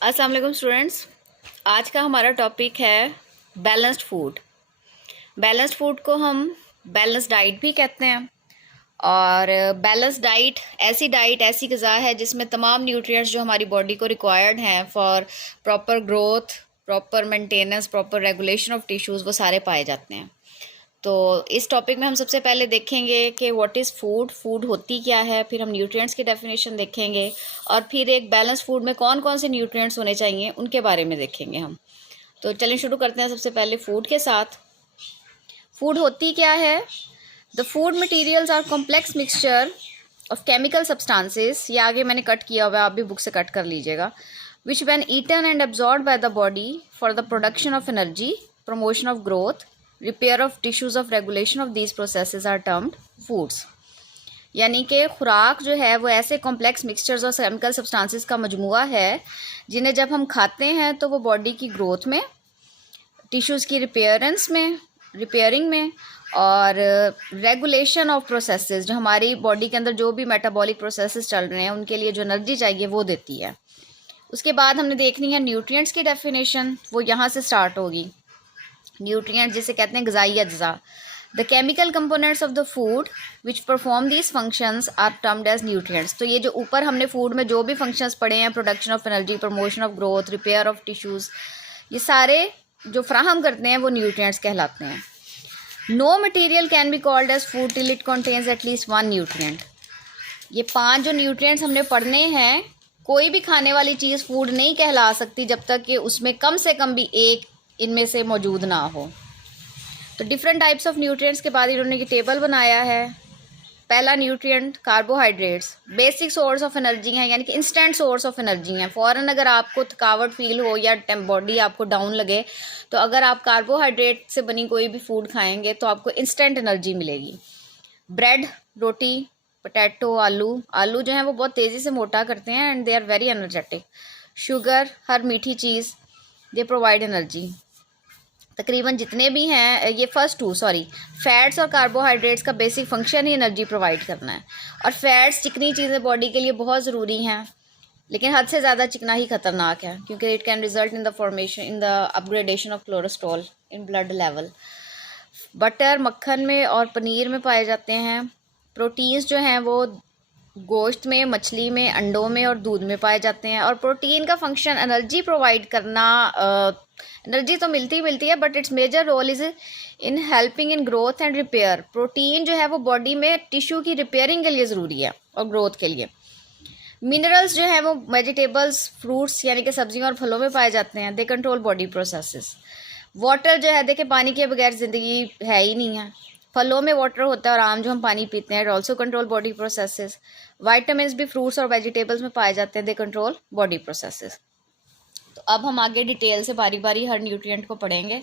अस्सलाम वालेकुम स्टूडेंट्स। आज का हमारा टॉपिक है बैलेंस्ड फूड। बैलेंस्ड फूड को हम बैलेंस डाइट भी कहते हैं। और बैलेंस डाइट ऐसी ग़िज़ा है जिसमें तमाम न्यूट्रिएंट्स जो हमारी बॉडी को रिक्वायर्ड हैं for proper growth, proper maintenance, proper regulation of tissues, वो सारे पाए जाते हैं। तो इस टॉपिक में हम सबसे पहले देखेंगे कि व्हाट इज़ फूड, फूड होती क्या है, फिर हम न्यूट्रिएंट्स की डेफिनेशन देखेंगे और फिर एक बैलेंस फूड में कौन कौन से न्यूट्रिएंट्स होने चाहिए उनके बारे में देखेंगे हम। तो चलें शुरू करते हैं सबसे पहले फूड के साथ। फूड होती क्या है? The food materials are complex mixture of chemical substances, ये आगे मैंने कट किया हुआ है, आप भी बुक से कट कर लीजिएगा, which when eaten and absorb by the body for the production of energy, promotion of growth, repair of tissues of regulation of these processes are termed foods. यानी कि खुराक जो है वो ऐसे कॉम्प्लेक्स मिक्सचर्स और केमिकल सब्सटेंसेस का मजमुआ है जिन्हें जब हम खाते हैं तो वो बॉडी की ग्रोथ में, टिश्यूज़ की रिपेयरिंग में और रेगुलेशन ऑफ प्रोसेसेस, जो हमारी बॉडी के अंदर जो भी मेटाबॉलिक प्रोसेसेस चल रहे हैं उनके लिए जो एनर्जी चाहिए वो देती है। उसके बाद हमने देखनी है न्यूट्रिएंट्स की डेफिनेशन, वो यहाँ से स्टार्ट होगी। न्यूट्रिएंट जिसे कहते हैं ग़िज़ाई अज्जा, the chemical components of the food which perform these functions are termed as nutrients. तो ये जो ऊपर हमने फूड में जो भी फंक्शंस पढ़े हैं, production of energy, promotion of growth, repair of tissues, ये सारे जो फ्राहम करते हैं वो न्यूट्रिएंट्स कहलाते हैं। No material can be called as food till it contains at least one nutrient. ये 5 जो न्यूट्रिएंट्स हमने पढ़ने हैं, कोई भी खाने वाली चीज़ फूड नहीं कहला सकती जब तक कि उसमें कम से कम भी एक इनमें से मौजूद ना हो। तो डिफरेंट टाइप्स ऑफ न्यूट्रिएंट्स के बाद इन्होंने ये टेबल बनाया है। पहला nutrient carbohydrates, basic source of energy हैं, यानी कि इंस्टेंट सोर्स ऑफ एनर्जी हैं। फ़ौरन अगर आपको थकावट फील हो या बॉडी आपको डाउन लगे तो अगर आप कार्बोहाइड्रेट से बनी कोई भी फूड खाएंगे तो आपको इंस्टेंट एनर्जी मिलेगी। ब्रेड, रोटी, पोटैटो, आलू जो हैं वो बहुत तेज़ी से मोटा करते हैं and they are very energetic. Sugar, हर मीठी चीज़, दे प्रोवाइड एनर्जी। तकरीबन जितने भी हैं ये फैट्स और कार्बोहाइड्रेट्स का बेसिक फंक्शन ही एनर्जी प्रोवाइड करना है। और फैट्स, चिकनी चीज़ें बॉडी के लिए बहुत ज़रूरी हैं, लेकिन हद से ज़्यादा चिकना ही ख़तरनाक है क्योंकि it can result in the upgradation of cholesterol in blood level. Butter, मक्खन में और पनीर में पाए जाते हैं। प्रोटीन्स जो हैं वो गोश्त में, मछली में, अंडों में और दूध में पाए जाते हैं। और प्रोटीन का फंक्शन एनर्जी प्रोवाइड करना, एनर्जी तो मिलती है but it's major role is in helping in growth and repair. Protein जो है वो बॉडी में टिश्यू की रिपेयरिंग के लिए ज़रूरी है और ग्रोथ के लिए। मिनरल्स जो है वो वेजिटेबल्स, फ्रूट्स यानी कि सब्जियों और फलों में पाए जाते हैं। They control body processes. Water जो है, देखिए पानी के बगैर ज़िंदगी है ही नहीं है। फलों में वाटर होता है और आम जो हम पानी पीते हैं, also control body processes. Vitamins भी फ्रूट्स और वेजिटेबल्स में पाए जाते हैं, दे कंट्रोल बॉडी प्रोसेसेस। तो अब हम आगे डिटेल से बारी बारी हर न्यूट्रिएंट को पढ़ेंगे।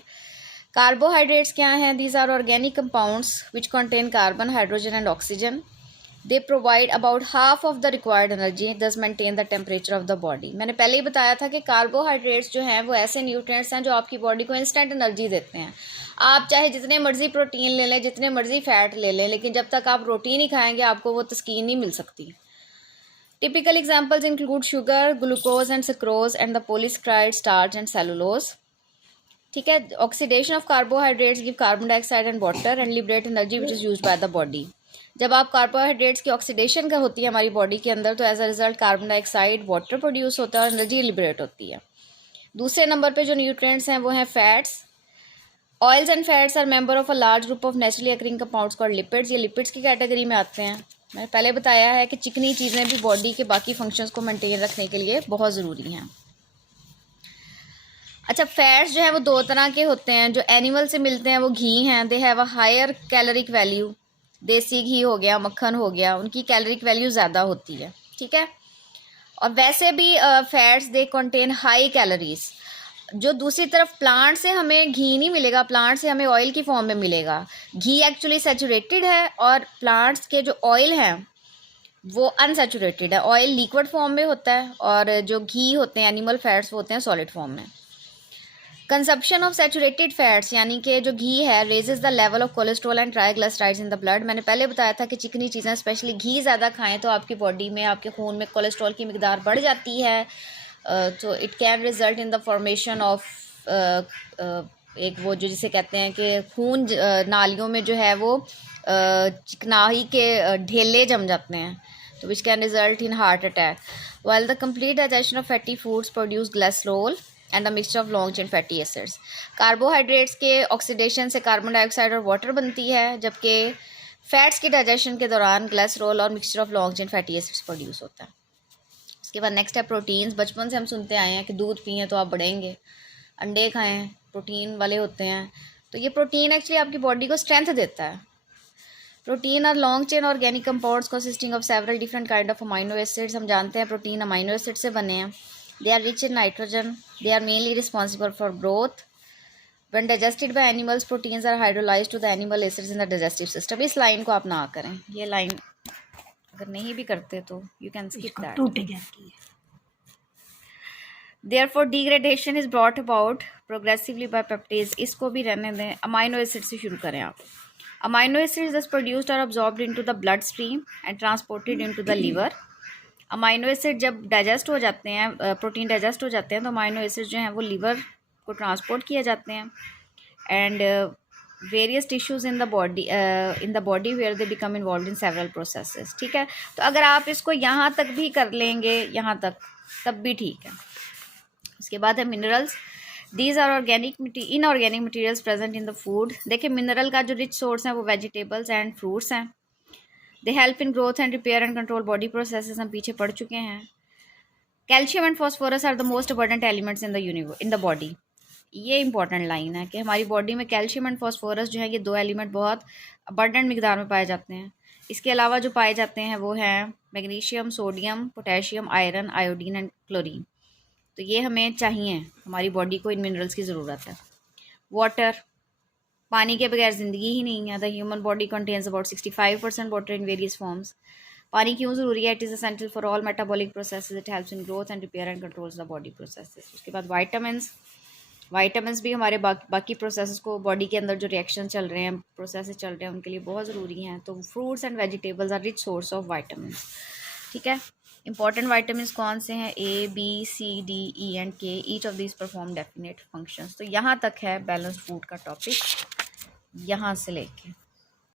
कार्बोहाइड्रेट्स क्या हैं? These are organic compounds which contain carbon, hydrogen and oxygen. They provide about half of the required energy, thus maintain the temperature of the body. मैंने पहले ही बताया था कि कार्बोहाइड्रेट्स जो हैं वो ऐसे न्यूट्रिएंट्स हैं जो आपकी बॉडी को इंस्टेंट एनर्जी देते हैं। आप चाहे जितने मर्जी प्रोटीन ले लें, जितने मर्जी फैट ले लें, लेकिन जब तक आप प्रोटीन नहीं खाएंगे आपको वो तस्कीन नहीं मिल सकती। Typical examples include sugar, glucose and sucrose and the polysaccharide, starch and cellulose. ठीक है। Oxidation of carbohydrates give carbon dioxide and water and liberate energy which is used by the body. जब आप कार्बोहाइड्रेट्स की oxidation का होती है हमारी body के अंदर तो as a result carbon dioxide, water produce होता है और एनर्जी लिबरेट होती है। दूसरे नंबर पे जो न्यूट्रिएंट्स हैं वो हैं fats. Oils and fats are member of a large group of naturally occurring compounds called lipids. ये लिपिड्स की कैटेगरी में आते हैं। मैंने पहले बताया है कि चिकनी चीज़ें भी बॉडी के बाकी फंक्शंस को मेंटेन रखने के लिए बहुत ज़रूरी हैं। अच्छा, फैट्स जो है वो 2 तरह के होते हैं। जो एनिमल से मिलते हैं वो घी हैं, they have a higher caloric value. देसी घी हो गया, मक्खन हो गया, उनकी कैलोरिक वैल्यू ज़्यादा होती है। ठीक है। और वैसे भी fats they contain high calories. जो दूसरी तरफ प्लांट से हमें घी नहीं मिलेगा, प्लांट से हमें ऑयल की फॉर्म में मिलेगा। घी एक्चुअली सैचुरेटेड है और प्लांट्स के जो ऑयल हैं वो अनसैचुरेटेड है। ऑयल लिक्विड फॉर्म में होता है और जो घी होते हैं, एनिमल फैट्स, वो होते हैं सॉलिड फॉर्म में। कंजप्शन ऑफ सैचुरेटेड फैट्स यानी कि जो घी है raises the level of cholesterol and triglycerides in the blood. मैंने पहले बताया था कि चिकनी चीज़ें स्पेशली घी ज़्यादा खाएं तो आपकी बॉडी में, आपके खून में कोलेस्ट्रॉल की मिकदार बढ़ जाती है। तो it can result in the formation of एक वो जो जिसे कहते हैं कि खून नालियों में जो है वो चिकनाई के ढेले जम जाते हैं, तो which can result in heart attack. While the complete digestion of fatty foods produce glycerol and the mixture of long chain fatty acids. Carbohydrates के ऑक्सीडेशन से कार्बन डाइऑक्साइड और वाटर बनती है, जबकि फैट्स के डाइजेशन के दौरान ग्लिसरॉल और mixture of long chain fatty acids produce होता है. उसके बाद नेक्स्ट है प्रोटीन्स. बचपन से हम सुनते आए हैं कि दूध पिएं तो आप बढ़ेंगे, अंडे खाएं प्रोटीन वाले होते हैं. तो ये प्रोटीन एक्चुअली आपकी बॉडी को स्ट्रेंथ देता है. Protein are long chain organic compounds consisting of several different kind of amino acids. हम जानते हैं प्रोटीन अमाइनो एसिड से बने हैं. They are rich in nitrogen. They are mainly responsible for growth. When digested by animals, proteins are hydrolyzed to the animal acids in the digestive system. इस line को आप ना करें, ये लाइन अगर नहीं भी करते तो you can skip that. Therefore, degradation is brought about progressively by peptides. इसको भी रहने दें. अमाइनो एसिड से शुरू करें आप. Amino acids thus produced are absorbed into the blood stream and transported into the liver. Amino acid जब digest हो जाते हैं, प्रोटीन डाइजेस्ट हो जाते हैं, तो अमाइनो एसिड जो हैं वो लीवर को ट्रांसपोर्ट किए जाते हैं and various tissues in the body where they become involve in several processes. ठीक है, तो अगर आप इसको यहाँ तक भी कर लेंगे, यहाँ तक, तब भी ठीक है. उसके बाद है minerals. These are inorganic materials present in the food. देखिए, मिनरल का जो रिच सोर्स है वो वेजिटेबल्स एंड फ्रूट्स हैं. They help in growth and repair and control body processes. हम पीछे पढ़ चुके हैं. Calcium and phosphorus are the most abundant elements in the body. ये इंपॉर्टेंट लाइन है कि हमारी बॉडी में कैल्शियम एंड फॉस्फोरस जो है, ये दो एलिमेंट बहुत अबंडेंट मिकदार में पाए जाते हैं. इसके अलावा जो पाए जाते हैं वो हैं magnesium, sodium, potassium, iron, iodine and chlorine. तो ये हमें चाहिए, हमारी बॉडी को इन मिनरल्स की ज़रूरत है. वाटर, पानी के बगैर ज़िंदगी ही नहीं है. The human body contains about 65% water in various forms. पानी क्यों ज़रूरी है? It is essential for all metabolic processes. It helps in growth and repair and controls the body processes. उसके बाद वाइटामिन्स भी हमारे बाकी प्रोसेसेस को, बॉडी के अंदर जो रिएक्शन चल रहे हैं, प्रोसेसेस चल रहे हैं, उनके लिए बहुत ज़रूरी हैं. तो fruits and vegetables are rich source of vitamins. ठीक है, इंपॉर्टेंट वाइटामिन्स कौन से हैं? A, B, C, D, E and K. Each of this perform definite functions. तो यहाँ तक है बैलेंस्ड फूड का टॉपिक, यहाँ से लेके